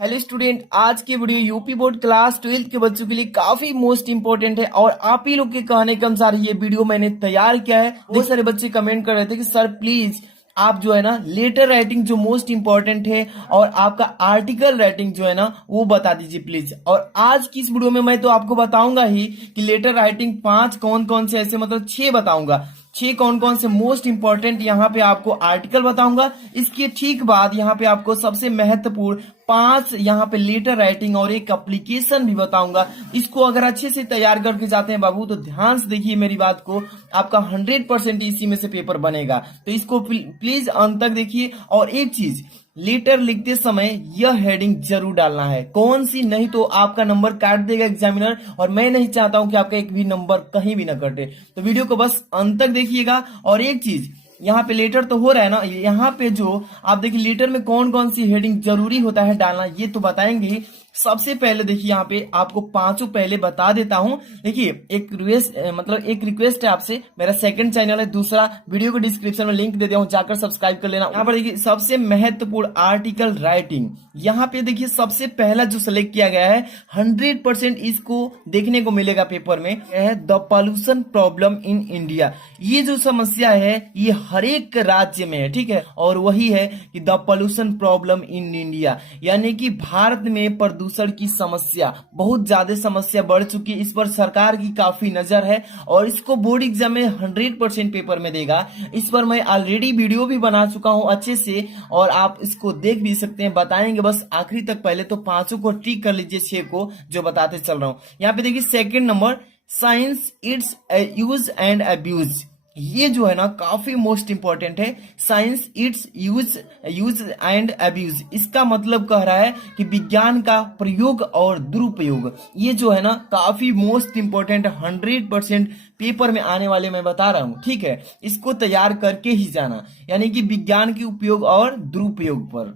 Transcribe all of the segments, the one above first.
Hello student, आज की video UP board class 12 के बच्चों के लिए काफी मोस्ट इंपॉर्टेंट है और आप ही लोग के कहने के अनुसार ये वीडियो मैंने तैयार किया है। बहुत सारे बच्चे कमेंट कर रहे थे कि सर प्लीज आप जो है ना लेटर राइटिंग जो मोस्ट इंपॉर्टेंट है और आपका आर्टिकल राइटिंग जो है ना वो बता दीजिए प्लीज। और आज की इस वीडियो में मैं तो आपको बताऊंगा ही कि लेटर राइटिंग 5 कौन कौन से ऐसे मतलब 6 बताऊंगा, 6 कौन कौन से मोस्ट इंपॉर्टेंट यहाँ पे आपको आर्टिकल बताऊंगा। इसके ठीक बाद यहाँ पे आपको सबसे महत्वपूर्ण 5 यहाँ पे लेटर राइटिंग और एक एप्लीकेशन भी बताऊंगा। इसको अगर अच्छे से तैयार करके जाते हैं बाबू तो ध्यान से देखिए मेरी बात को, आपका 100% इसी में से पेपर बनेगा। तो इसको प्लीज अंत तक देखिए। और एक चीज, लेटर लिखते समय यह हेडिंग जरूर डालना है, कौन सी, नहीं तो आपका नंबर काट देगा एग्जामिनर और मैं नहीं चाहता हूं कि आपका एक भी नंबर कहीं भी ना कटे। तो वीडियो को बस अंत तक देखिएगा। और एक चीज, यहाँ पे लेटर तो हो रहा है ना, यहाँ पे जो आप देखिए लेटर में कौन कौन सी हेडिंग जरूरी होता है डालना ये तो बताएंगे ही। सबसे पहले देखिए यहाँ पे आपको पांचों पहले बता देता हूं। देखिए एक रिक्वेस्ट है आपसे, मेरा सेकंड चैनल है, दूसरा वीडियो को डिस्क्रिप्शन में लिंक दे दिया हूं, जाकर सब्सक्राइब कर लेना। यहाँ पर देखिए सबसे महत्वपूर्ण आर्टिकल राइटिंग, यहाँ पे देखिए सबसे पहला जो सिलेक्ट किया गया है 100% इसको देखने को मिलेगा पेपर में, है the pollution problem in India. ये जो समस्या है ये हर एक राज्य में है, ठीक है, और वही है कि the pollution problem in India, यानी कि भारत में प्रदूषण की समस्या, बहुत ज्यादा समस्या बढ़ चुकी है। इस पर सरकार की काफी नजर है और इसको बोर्ड एग्जाम में 100% पेपर में देगा। इस पर मैं ऑलरेडी वीडियो भी बना चुका हूं अच्छे से और आप इसको देख भी सकते हैं, बताएंगे बस आखिरी तक। पहले तो पांचों को टिक कर लीजिए, 6 को जो बताते चल रहा हूं। यहाँ पे देखिए second number, science it's use and abuse, ये जो है ना काफी मोस्ट इंपॉर्टेंट है। Science it's use and abuse, इसका मतलब कह रहा है कि विज्ञान का प्रयोग और दुरुपयोग। ये जो है ना काफी मोस्ट इंपॉर्टेंट, 100% पेपर में आने वाले मैं बता रहा हूं, ठीक है। इसको तैयार करके ही जाना, यानी कि विज्ञान के उपयोग और दुरुपयोग पर।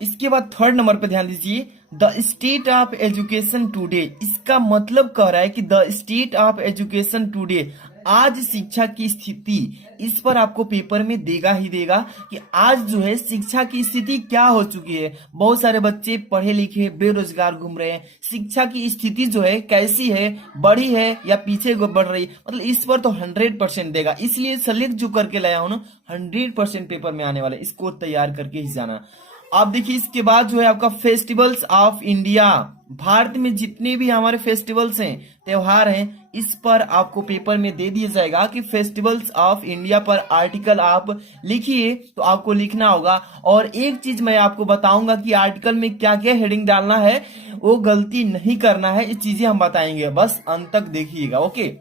इसके बाद थर्ड नंबर पे ध्यान दीजिए, the state of education today, इसका मतलब कह रहा है कि the state of education today, आज शिक्षा की स्थिति। इस पर आपको पेपर में देगा ही देगा कि आज जो है शिक्षा की स्थिति क्या हो चुकी है। बहुत सारे बच्चे पढ़े लिखे बेरोजगार घूम रहे हैं, शिक्षा की स्थिति जो है कैसी है, बढ़ी है या पीछे बढ़ रही है, मतलब इस पर तो 100% देगा। इसलिए सेलेक्ट जो करके लाया हूं ना, 100% पेपर में आने वाला, इसको तैयार करके ही जाना। आप देखिए इसके बाद जो है आपका फेस्टिवल्स ऑफ इंडिया, भारत में जितने भी हमारे फेस्टिवल्स हैं, त्योहार हैं, इस पर आपको पेपर में दे दिया जाएगा कि फेस्टिवल्स ऑफ इंडिया पर आर्टिकल आप लिखिए। तो आपको लिखना होगा। और एक चीज मैं आपको बताऊंगा कि आर्टिकल में क्या क्या हेडिंग डालना है, वो गलती नहीं करना है, ये चीजें हम बताएंगे, बस अंत तक देखिएगा। ओके,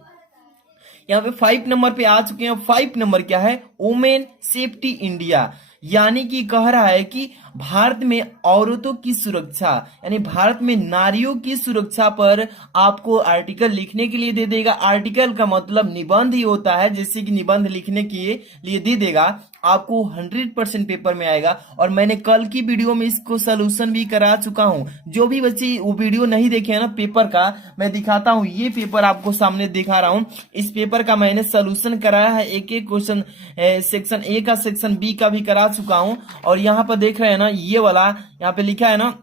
यहाँ पे 5 नंबर पे आ चुके हैं। 5 नंबर क्या है, वुमेन सेफ्टी इंडिया, यानी कि कह रहा है कि भारत में औरतों की सुरक्षा, यानी भारत में नारियों की सुरक्षा पर आपको आर्टिकल लिखने के लिए दे देगा। आर्टिकल का मतलब निबंध ही होता है, जैसे कि निबंध लिखने के लिए दे देगा। आपको 100% पेपर में आएगा। और मैंने कल की वीडियो में इसको सोल्यूशन भी करा चुका हूं। जो भी बच्चे वो वीडियो नहीं देखे हैं ना पेपर का, मैं दिखाता हूं, ये पेपर आपको सामने दिखा रहा हूं। इस पेपर का मैंने सोल्यूशन कराया है, एक एक क्वेश्चन, सेक्शन ए का सेक्शन बी का भी करा चुका हूं। और यहाँ पर देख रहे हैं ना, ये वाला यहाँ पे लिखा है ना,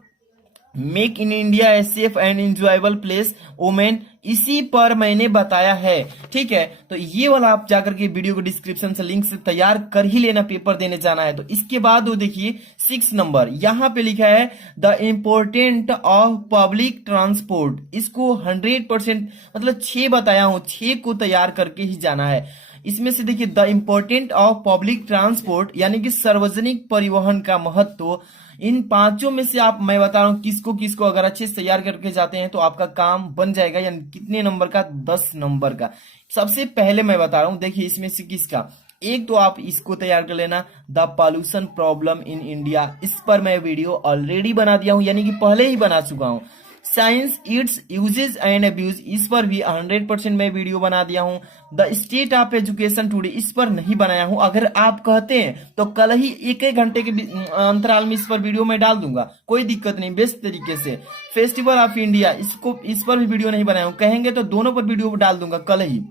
make in India a safe and enjoyable place women, इसी पर मैंने बताया है, ठीक है। तो ये वाला आप जाकर के वीडियो को डिस्क्रिप्शन से लिंक से तैयार कर ही लेना, पेपर देने जाना है तो। इसके बाद वो देखिए 6 नंबर, यहाँ पे लिखा है the important of public transport, इसको 100% मतलब 6 बताया हूं, 6 को तैयार करके ही जाना है। इसमें से देखिए the important of public transport, यानी कि सार्वजनिक परिवहन का महत्व। इन पांचों में से आप, मैं बता रहा हूं किसको किसको अगर अच्छे से तैयार करके जाते हैं तो आपका काम बन जाएगा। यानी कितने नंबर का, 10 नंबर का। सबसे पहले मैं बता रहा हूं, देखिए इसमें से किसका, एक तो आप इसको तैयार कर लेना, the pollution problem in India, इस पर मैं वीडियो ऑलरेडी बना दिया हूं, यानी कि पहले ही बना चुका हूं। Science its uses and abuse, इस पर भी 100% मैं वीडियो बना दिया हूं। The state of education today, इस पर नहीं बनाया हूं। अगर आप कहते हैं तो कल ही 1-1 घंटे के अंतराल में इस पर वीडियो मैं डाल दूंगा, कोई दिक्कत नहीं, बेस्ट तरीके से। फेस्टिवल ऑफ इंडिया, इस पर भी वीडियो नहीं बनाया हूं, कहेंगे तो दोनों पर वीडियो डाल दूंगा कल ही।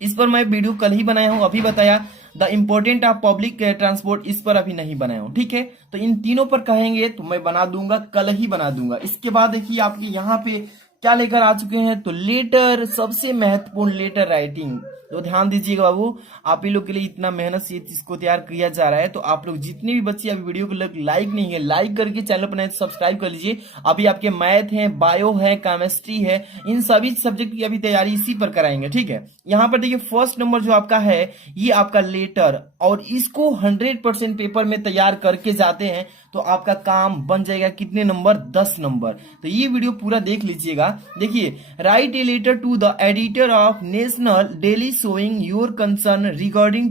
इस पर मैं वीडियो कल ही बनाया हूं, अभी बताया। The important of public transport, इस पर अभी नहीं बनाया हूं, ठीक है। तो इन तीनों पर कहेंगे तो मैं बना दूंगा, कल ही बना दूंगा। इसके बाद देखिए आपके यहाँ पे क्या लेकर आ चुके हैं, तो लेटर, सबसे महत्वपूर्ण लेटर राइटिंग। तो ध्यान दीजिएगा बाबू, आप ही लोग के लिए इतना मेहनत से इसको तैयार किया जा रहा है, तो आप लोग जितने भी बच्चे अभी वीडियो को लाइक नहीं है, लाइक करके चैनल पर नहीं तो सब्सक्राइब कर लीजिए। अभी आपके मैथ है, बायो है, केमिस्ट्री है, इन सभी सब्जेक्ट की अभी तैयारी इसी पर कराएंगे, ठीक है। यहाँ पर देखिए फर्स्ट नंबर जो आपका है ये आपका लेटर, और इसको 100% पेपर में तैयार करके जाते हैं तो आपका काम बन जाएगा कितने नंबर, 10 नंबर। तो ये वीडियो पूरा देख लीजिएगा। देखिए, write a letter to the editor of national daily showing your concern regarding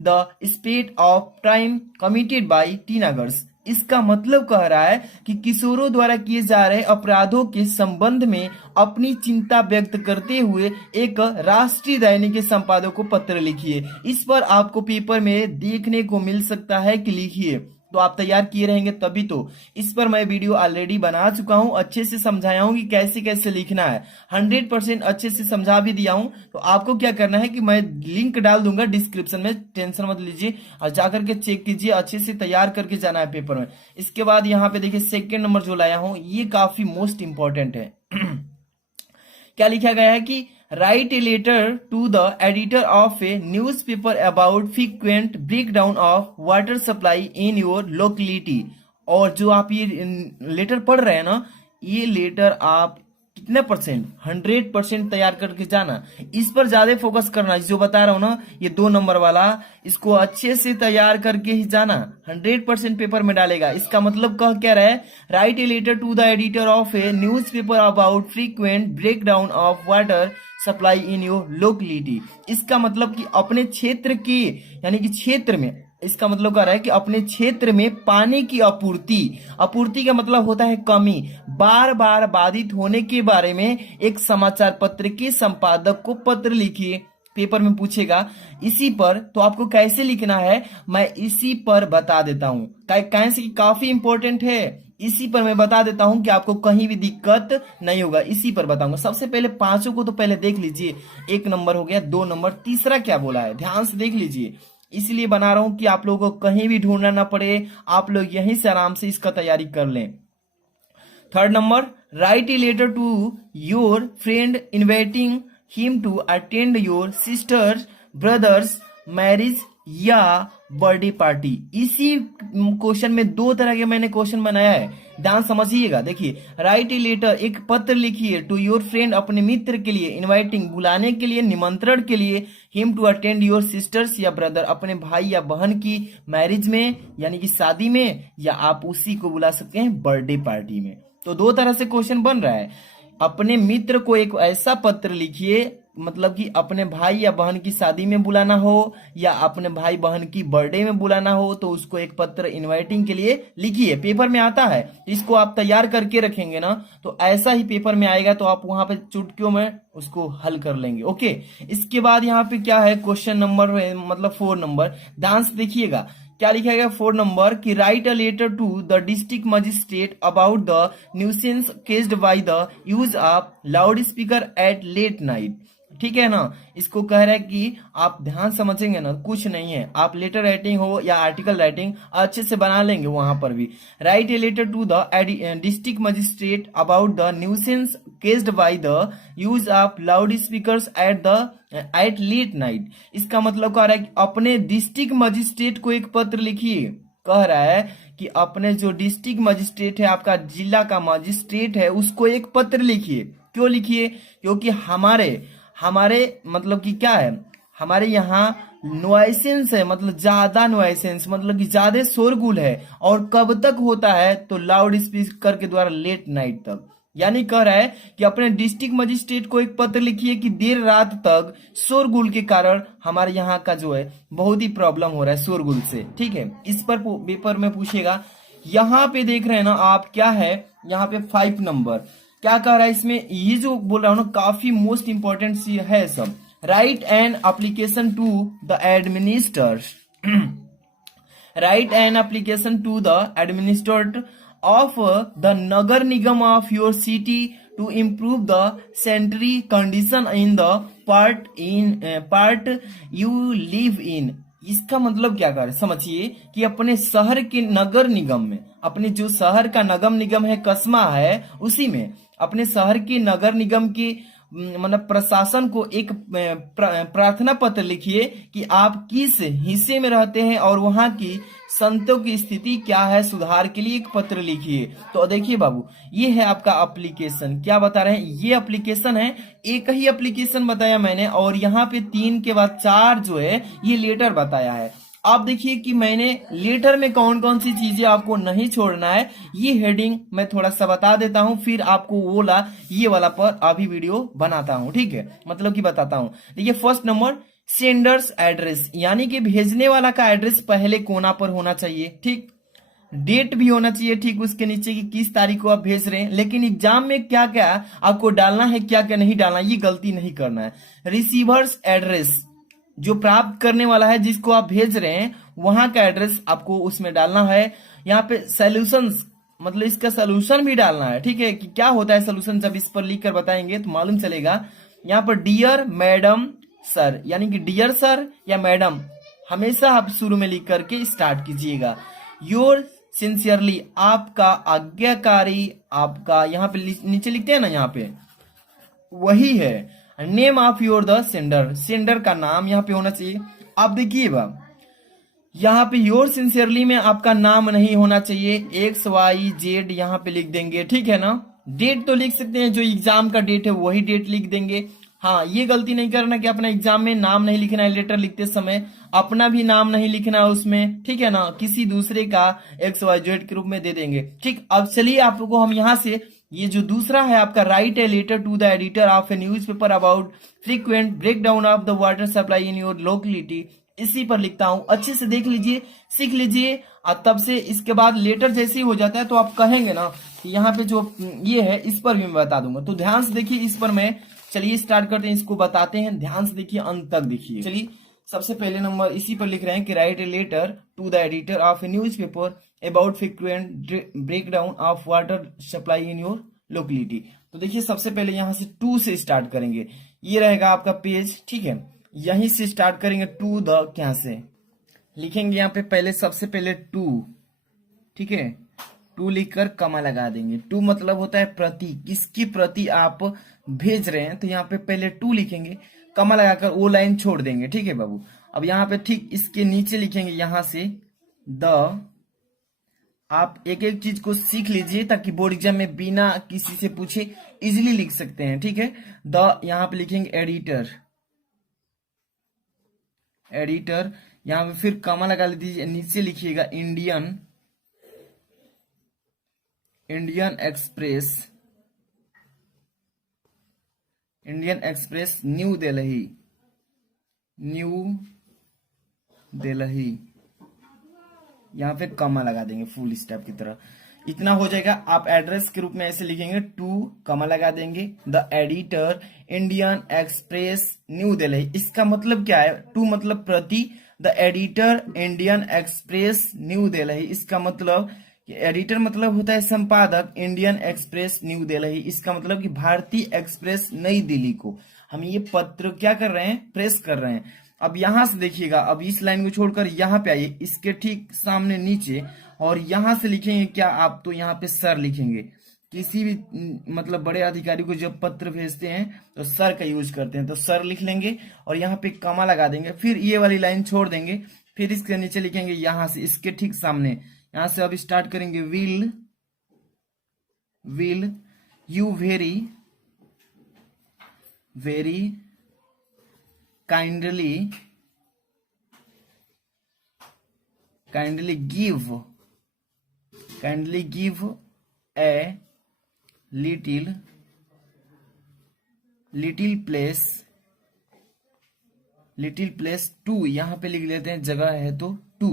the state of crime committed by teenagers। इसका मतलब कह रहा है कि किशोरों द्वारा किए जा रहे अपराधों के संबंध में अपनी चिंता व्यक्त करते हुए एक राष्ट्रीय दैनिक के संपादक को पत्र लिखिए। इस पर आपको पेपर में देखने को मिल सकता है कि लिखिए, तो आप तैयार किए रहेंगे तभी तो। इस पर मैं वीडियो ऑलरेडी बना चुका हूं, अच्छे से समझाया हूं कि कैसे कैसे लिखना है, 100% अच्छे से समझा भी दिया हूं। तो आपको क्या करना है कि मैं लिंक डाल दूंगा डिस्क्रिप्शन में, टेंशन मत लीजिए, और जाकर के चेक कीजिए, अच्छे से तैयार करके जाना है पेपर में। इसके बाद यहाँ पे देखिए सेकेंड नंबर जो लाया हूं ये काफी मोस्ट इंपॉर्टेंट है। क्या लिखा गया है कि write a letter to the editor of a newspaper about frequent breakdown of water supply in your locality. और जो आप ये लेटर पढ़ रहे हैं ना, ये लेटर आप कितने परसेंट, 100% तैयार करके जाना। इस पर ज्यादा फोकस करना, जो बता रहा हूं ना ये 2 नंबर वाला, इसको अच्छे से तैयार करके ही जाना, 100% पेपर में डालेगा। इसका मतलब कह क्या रहा है, write a letter to the editor of a newspaper about frequent breakdown of water supply in your locality. इसका मतलब कि अपने क्षेत्र के, यानी कि क्षेत्र में, इसका मतलब कह रहा है कि अपने क्षेत्र में पानी की आपूर्ति का मतलब होता है कमी, बार बार बाधित होने के बारे में एक समाचार पत्र के संपादक को पत्र लिखिए। पेपर में पूछेगा इसी पर, तो आपको कैसे लिखना है मैं इसी पर बता देता हूं, कैसे कि काफी इंपॉर्टेंट है। इसी पर मैं बता देता हूं कि आपको कहीं भी दिक्कत नहीं होगा, इसी पर बताऊंगा। सबसे पहले पांचों को तो पहले देख लीजिए, 1 नंबर हो गया, 2 नंबर, तीसरा क्या बोला है ध्यान से देख लीजिए। इसलिए बना रहा हूं कि आप लोगों को कहीं भी ढूंढना ना पड़े, आप लोग यहीं से आराम से इसका तैयारी कर लें। Third number, write a letter to your friend inviting him to attend your sisters brothers marriage या बर्थडे पार्टी। इसी क्वेश्चन में 2 तरह के मैंने क्वेश्चन बनाया है, ध्यान समझिएगा। देखिए, राइट ए लेटर, एक पत्र लिखिए, टू योर फ्रेंड, अपने मित्र के लिए, इनवाइटिंग, बुलाने के लिए, निमंत्रण के लिए, him to attend your sisters या ब्रदर, अपने भाई या बहन की मैरिज में यानी कि शादी में, या आप उसी को बुला सकते हैं बर्थडे पार्टी में। तो 2 तरह से क्वेश्चन बन रहा है। अपने मित्र को एक ऐसा पत्र लिखिए, मतलब कि अपने भाई या बहन की शादी में बुलाना हो या अपने भाई बहन की बर्थडे में बुलाना हो, तो उसको एक पत्र इनवाइटिंग के लिए लिखिए। पेपर में आता है, इसको आप तैयार करके रखेंगे ना तो ऐसा ही पेपर में आएगा, तो आप वहां पे चुटकियों में उसको हल कर लेंगे। ओके, इसके बाद यहाँ पे क्या है क्वेश्चन नंबर, मतलब 4 नंबर, ध्यान से देखिएगा क्या लिखा गया 4 नंबर कि write a letter to the district magistrate about the nuisance caused by the use of loudspeaker at late night. ठीक है ना, इसको कह रहा है कि आप ध्यान समझेंगे ना, कुछ नहीं है, आप लेटर राइटिंग हो या आर्टिकल राइटिंग अच्छे से बना लेंगे वहां पर भी। Write a letter to the district magistrate about the nuisance caused by the use of loudspeakers at late night. इसका मतलब कह रहा है कि अपने डिस्ट्रिक्ट मजिस्ट्रेट को एक पत्र लिखिए। कह रहा है कि अपने जो डिस्ट्रिक्ट मजिस्ट्रेट है, आपका जिला का मजिस्ट्रेट है, उसको एक पत्र लिखिए। क्यों लिखिए? क्योंकि हमारे मतलब कि क्या है, हमारे यहाँ नॉइसेंस है, मतलब ज्यादा नॉइसेंस, मतलब कि ज्यादा शोरगुल है। और कब तक होता है? तो लाउड स्पीकर के द्वारा लेट नाइट तक। यानी कह रहा है कि अपने डिस्ट्रिक्ट मजिस्ट्रेट को एक पत्र लिखिए कि देर रात तक शोरगुल के कारण हमारे यहाँ का जो है बहुत ही प्रॉब्लम हो रहा है शोरगुल से। ठीक है, इस पर पेपर में पूछेगा। यहाँ पे देख रहे हैं ना आप, क्या है यहाँ पे 5 नंबर क्या कह रहा है इसमें, ये जो बोल रहा हूं ना काफी मोस्ट इंपॉर्टेंट है सब। Write an application to the administrator, write an application to the administrator of the Nagar Nigam of your city to improve the sanitary condition in the part you live in। इसका मतलब क्या कर समझिए कि अपने शहर के नगर निगम में, अपने जो शहर का नगम निगम है, कस्बा है, उसी में अपने शहर के नगर निगम के मतलब प्रशासन को एक प्रार्थना पत्र लिखिए कि आप किस हिस्से में रहते हैं और वहां की संतों की स्थिति क्या है, सुधार के लिए एक पत्र लिखिए। तो देखिए बाबू, ये है आपका एप्लीकेशन। क्या बता रहे हैं, ये एप्लीकेशन है। एक ही एप्लीकेशन बताया मैंने, और यहाँ पे 3 के बाद 4 जो है ये लेटर बताया है। आप देखिए कि मैंने लेटर में कौन कौन सी चीजें आपको नहीं छोड़ना है, ये हेडिंग मैं थोड़ा सा बता देता हूं, फिर आपको वो वाला ये वाला पर अभी वीडियो बनाता हूं, ठीक है, मतलब कि बताता हूं। देखिए फर्स्ट नंबर, सेंडर्स एड्रेस, यानी कि भेजने वाला का एड्रेस पहले कोना पर होना चाहिए, ठीक। डेट भी होना चाहिए ठीक उसके नीचे कि किस तारीख को आप भेज रहे हैं। लेकिन एग्जाम में क्या क्या आपको डालना है, क्या क्या नहीं डालना, ये गलती नहीं करना है। रिसीवर्स एड्रेस, जो प्राप्त करने वाला है, जिसको आप भेज रहे हैं, वहां का एड्रेस आपको उसमें डालना है। यहाँ पे सोल्यूशंस, मतलब इसका सोल्यूशन भी डालना है, ठीक है, कि क्या होता है सोल्यूशन, जब इस पर लिख कर बताएंगे तो मालूम चलेगा। यहाँ पर डियर मैडम सर, यानी कि डियर सर या मैडम हमेशा आप शुरू में लिख करके स्टार्ट कीजिएगा। योर सिंसियरली, आपका आज्ञाकारी, आपका यहाँ पे नीचे लिखते हैं ना, यहाँ पे वही है। Name of your the sender, sender का नाम यहाँ पे होना चाहिए। आप देखिए बा, यहाँ पे योर सिंसियरली में आपका नाम नहीं होना चाहिए, XYZ यहाँ पे लिख देंगे, ठीक है ना। डेट तो लिख सकते हैं, जो एग्जाम का डेट है वही डेट लिख देंगे। हाँ, ये गलती नहीं करना कि अपना एग्जाम में नाम नहीं लिखना है, लेटर लिखते समय अपना भी नाम नहीं लिखना है उसमें, ठीक है ना, किसी दूसरे का XYZ के रूप में दे देंगे, ठीक। अब चलिए आपको हम यहाँ से, ये जो दूसरा है आपका, write a letter to the editor of a newspaper about frequent breakdown of the water supply in your locality, इसी पर लिखता हूं, अच्छे से देख लीजिए, सीख लीजिए। और तब से इसके बाद लेटर जैसे ही हो जाता है तो आप कहेंगे ना कि यहाँ पे जो ये है, इस पर भी मैं बता दूंगा। तो ध्यान से देखिए इस पर मैं, चलिए स्टार्ट करते हैं, इसको बताते हैं, ध्यान से देखिए अंत तक देखिए। चलिए सबसे पहले नंबर इसी पर लिख रहे हैं कि write a letter to the editor of a newspaper about frequent breakdown of water supply in your locality. तो देखिए सबसे पहले यहाँ से 2 से स्टार्ट करेंगे, ये रहेगा आपका पेज, ठीक है। यहीं से स्टार्ट करेंगे, टू द क्या से लिखेंगे, यहाँ पे पहले सबसे पहले 2, ठीक है, 2 लिखकर कमा लगा देंगे। 2 मतलब होता है प्रति, किसकी प्रति आप भेज रहे हैं, तो यहाँ पे पहले 2 लिखेंगे, कमा लगाकर वो लाइन छोड़ देंगे, ठीक है बाबू। अब यहाँ पे ठीक इसके नीचे लिखेंगे यहाँ से द, आप एक एक चीज को सीख लीजिए ताकि बोर्ड एग्जाम में बिना किसी से पूछे इजिली लिख सकते हैं, ठीक है। द यहाँ पे लिखेंगे एडिटर, एडिटर यहाँ पे फिर कमा लगा लीजिए, नीचे लिखिएगा Indian, Indian express, Indian express new Delhi, new Delhi, यहाँ पे कमा लगा देंगे फुल स्टॉप की तरह। इतना हो जाएगा। आप एड्रेस के रूप में ऐसे लिखेंगे, 2 कमा लगा देंगे, the editor Indian express new Delhi. इसका मतलब क्या है, 2 मतलब प्रति, the editor Indian express new Delhi, इसका मतलब एडिटर मतलब होता है संपादक, इंडियन एक्सप्रेस न्यू दिल्ली, इसका मतलब कि भारतीय एक्सप्रेस नई दिल्ली को हम ये पत्र क्या कर रहे हैं, प्रेस कर रहे हैं। अब यहां से देखिएगा, अब इस लाइन को छोड़कर यहाँ पे आइए, इसके ठीक सामने नीचे, और यहां से लिखेंगे क्या आप, तो यहाँ पे सर लिखेंगे। किसी भी मतलब बड़े अधिकारी को जब पत्र भेजते हैं तो सर का यूज करते हैं, तो सर लिख लेंगे और यहाँ पे कमा लगा देंगे, फिर ये वाली लाइन छोड़ देंगे, फिर इसके नीचे लिखेंगे यहाँ से, इसके ठीक सामने, यहां से अब स्टार्ट करेंगे, will you very very kindly give a little place to, यहां पे लिख लेते हैं, जगह है तो 2।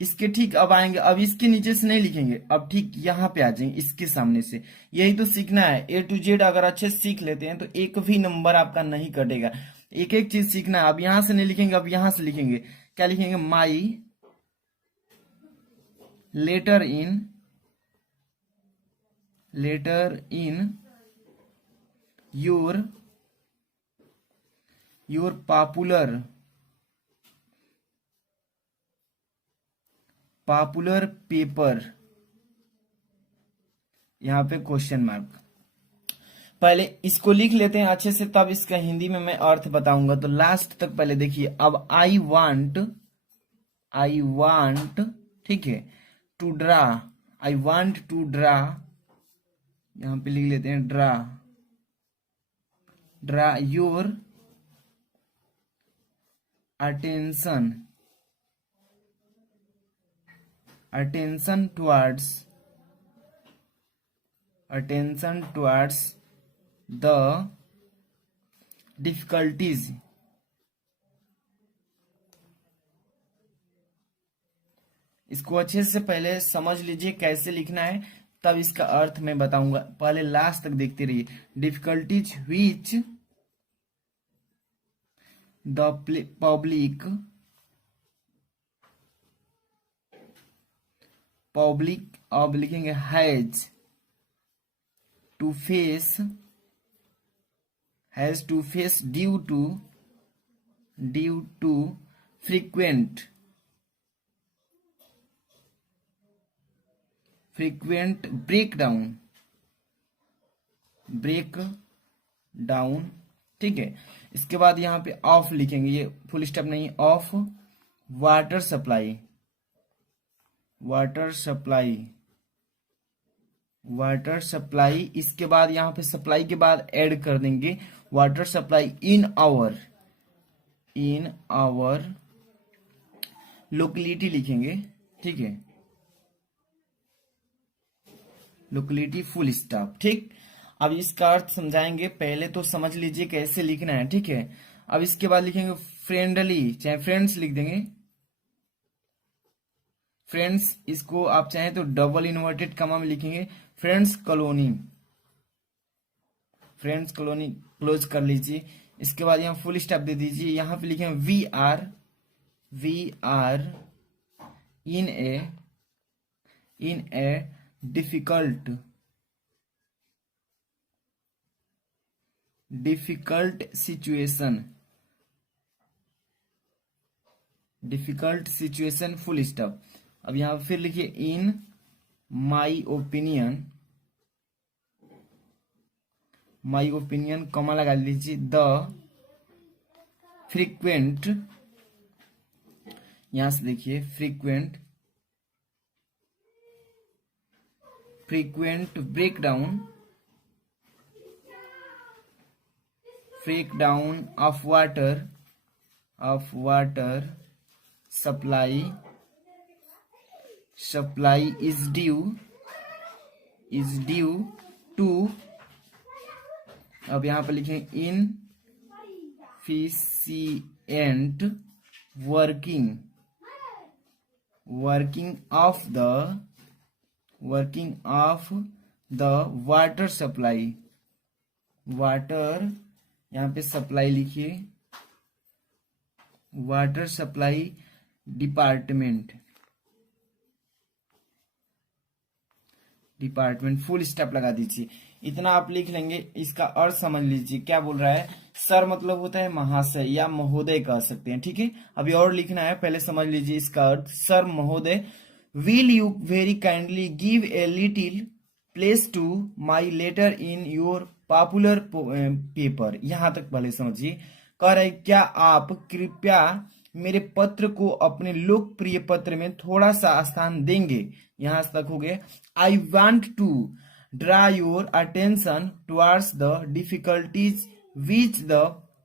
इसके ठीक अब आएंगे, अब इसके नीचे से नहीं लिखेंगे, अब ठीक यहाँ पे आ जाएंगे, इसके सामने से। यही तो सीखना है, A to Z अगर अच्छे से सीख लेते हैं तो एक भी नंबर आपका नहीं कटेगा। एक एक चीज सीखना है। अब यहां से नहीं लिखेंगे, अब यहां से लिखेंगे, क्या लिखेंगे, my letter in your popular popular paper, यहाँ पे क्वेश्चन मार्क। पहले इसको लिख लेते हैं अच्छे से, तब इसका हिंदी में मैं अर्थ बताऊंगा। तो लास्ट तक पहले देखिए। अब आई वांट, ठीक है, to draw, I want to draw, यहां पे लिख लेते हैं draw your attention towards the difficulties. इसको अच्छे से पहले समझ लीजिए कैसे लिखना है, तब इसका अर्थ मैं बताऊंगा। पहले लास्ट तक देखते रहिए। डिफिकल्टीज व्हिच द पब्लिक अब लिखेंगे has to face due to frequent breakdown, ठीक है। इसके बाद यहाँ पे ऑफ लिखेंगे, ये फुल स्टॉप नहीं, ऑफ वाटर सप्लाई। इसके बाद यहाँ पे सप्लाई के बाद ऐड कर देंगे water supply in our locality लिखेंगे, ठीक है, लोकेलिटी फुल स्टॉप, ठीक। अब इसका अर्थ समझाएंगे, पहले तो समझ लीजिए कैसे लिखना है, ठीक है। अब इसके बाद लिखेंगे फ्रेंडली, चाहे फ्रेंड्स लिख देंगे, फ्रेंड्स। इसको आप चाहें तो डबल इन्वर्टेड कॉमा में लिखेंगे, फ्रेंड्स कॉलोनी क्लोज कर लीजिए। इसके बाद यहाँ फुल स्टॉप दे दीजिए। यहाँ पे लिखेंगे we are in a difficult situation full stop. अब यहां फिर लिखिए इन माई ओपिनियन कॉमा लगा लीजिए, द फ्रीक्वेंट, यहां से देखिए frequent breakdown of water supply is due to, अब यहाँ पे लिखें inefficient working of the water supply, यहाँ पे सप्लाई लिखिए, water supply department full stop लगा दीजिए। इतना आप लिख लेंगे। इसका अर्थ समझ लीजिए क्या बोल रहा है। सर मतलब होता है महाशय या महोदय कह सकते हैं, ठीक है। अभी और लिखना है, पहले समझ लीजिए इसका अर्थ। सर महोदय, will you very kindly give a little place to my letter in your popular paper. यहां तक पहले समझिए। कह रहे क्या आप कृपया मेरे पत्र को अपने लोकप्रिय पत्र में थोड़ा सा स्थान देंगे। यहां तक हो गए। I want to draw your attention towards the difficulties which the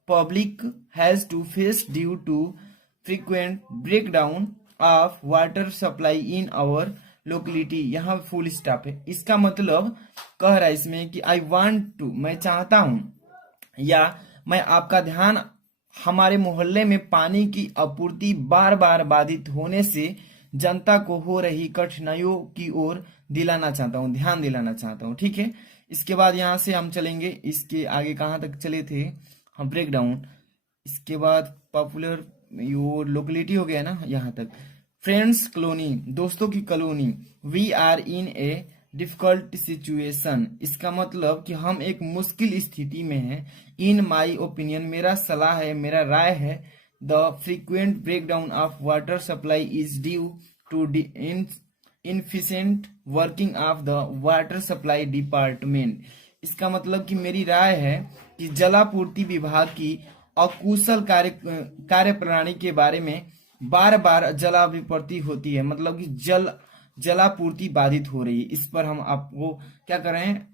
public has to face due to frequent breakdown of water supply in our locality. यहाँ फुल स्टॉप है। इसका मतलब कह रहा है इसमें कि आई वांट टू, मैं चाहता हूं, या मैं आपका ध्यान हमारे मोहल्ले में पानी की आपूर्ति बार बार बाधित होने से जनता को हो रही कठिनाइयों की ओर ध्यान दिलाना चाहता हूं, ठीक है। इसके बाद यहां से हम चलेंगे, इसके आगे कहां तक चले थे हम, ब्रेक डाउन। इसके बाद पॉपुलर योर लोकेलिटी हो गया ना, यहां तक। फ्रेंड्स कॉलोनी, दोस्तों की colony. We are in a difficult situation, इसका मतलब कि हम एक मुश्किल स्थिति में हैं। इन माई ओपिनियन, मेरा सलाह है, मेरा राय है। The frequent breakdown of water supply is due to inefficient working of the water supply department। इसका मतलब कि मेरी राय है कि जलापूर्ति विभाग की अकुशल कार्य प्रणाली के बारे में बार बार जलापूर्ति होती है, मतलब कि जलापूर्ति बाधित हो रही है। इस पर हम आपको क्या कर रहे हैं,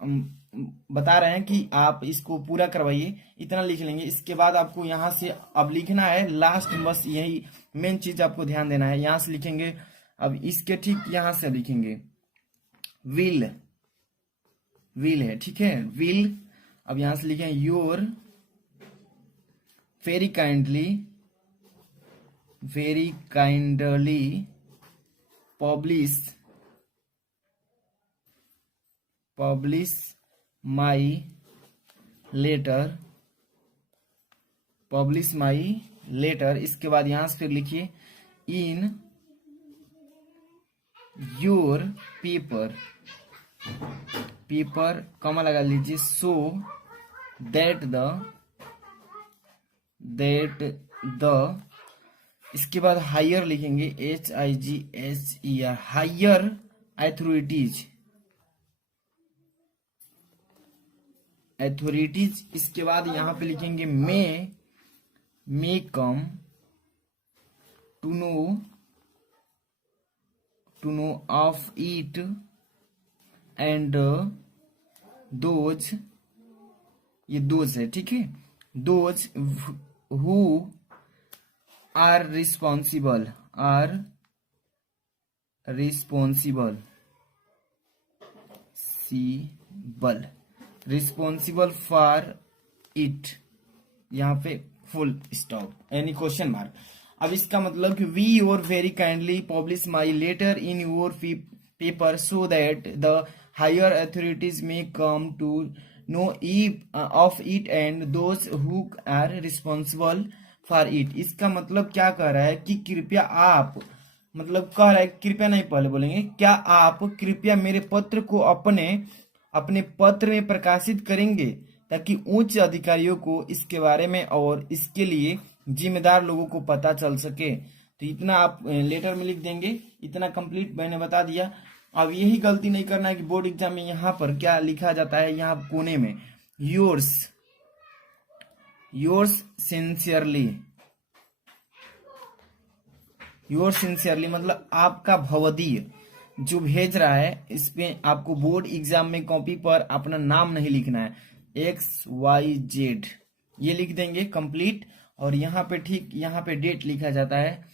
बता रहे हैं कि आप इसको पूरा करवाइए। इतना लिख लेंगे। इसके बाद आपको यहाँ से अब लिखना है लास्ट, बस यही मेन चीज आपको ध्यान देना है। यहाँ से लिखेंगे, अब इसके ठीक यहाँ से लिखेंगे विल, विल है, ठीक है, विल। अब यहां से लिखें your very kindly publish my letter. इसके बाद यहां से फिर लिखिए इन योर पेपर कॉमा लगा लीजिए, सो दैट द इसके बाद हायर लिखेंगे HIGHER, हायर अथॉरिटीज। इसके बाद यहां पे लिखेंगे may come to know of it and those, ये दोज है, ठीक है, those who are responsible for it, यहाँ पे full stop any question mark. अब इसका मतलब कि we your very kindly publish my letter in your paper so that the higher authorities may come to know of it and those who are responsible for it. इसका मतलब क्या कह रहा है कि कृपया आप, मतलब कह रहा है कृपया नहीं, पहले बोलेंगे क्या आप कृपया मेरे पत्र को अपने पत्र में प्रकाशित करेंगे ताकि उच्च अधिकारियों को इसके बारे में और इसके लिए जिम्मेदार लोगों को पता चल सके। तो इतना आप लेटर में लिख देंगे। इतना कंप्लीट मैंने बता दिया। अब यही गलती नहीं करना है कि बोर्ड एग्जाम में यहाँ पर क्या लिखा जाता है, यहाँ कोने में योर्स सिंसियरली मतलब आपका भवदीय जो भेज रहा है, इसमें आपको बोर्ड एग्जाम में कॉपी पर अपना नाम नहीं लिखना है, XYZ ये लिख देंगे कंप्लीट। और यहाँ पे ठीक यहाँ पे डेट लिखा जाता है,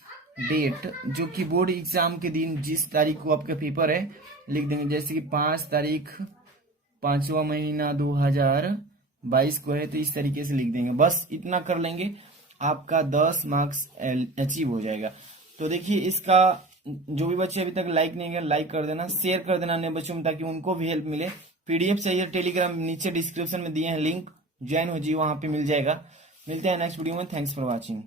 डेट जो कि बोर्ड एग्जाम के दिन जिस तारीख को आपका पेपर है लिख देंगे, जैसे कि 5 तारीख 5वां महीना 2022 को है, तो इस तरीके से लिख देंगे। बस इतना कर लेंगे, आपका 10 मार्क्स अचीव हो जाएगा। तो देखिए इसका जो भी बच्चे अभी तक लाइक नहीं किया लाइक कर देना, शेयर कर देना अन्य बच्चों में ताकि उनको भी हेल्प मिले। PDF चाहिए टेलीग्राम नीचे डिस्क्रिप्शन में दिए हैं लिंक, ज्वाइन हो जी, वहां पे मिल जाएगा। मिलते हैं नेक्स्ट वीडियो में। Thanks for watching.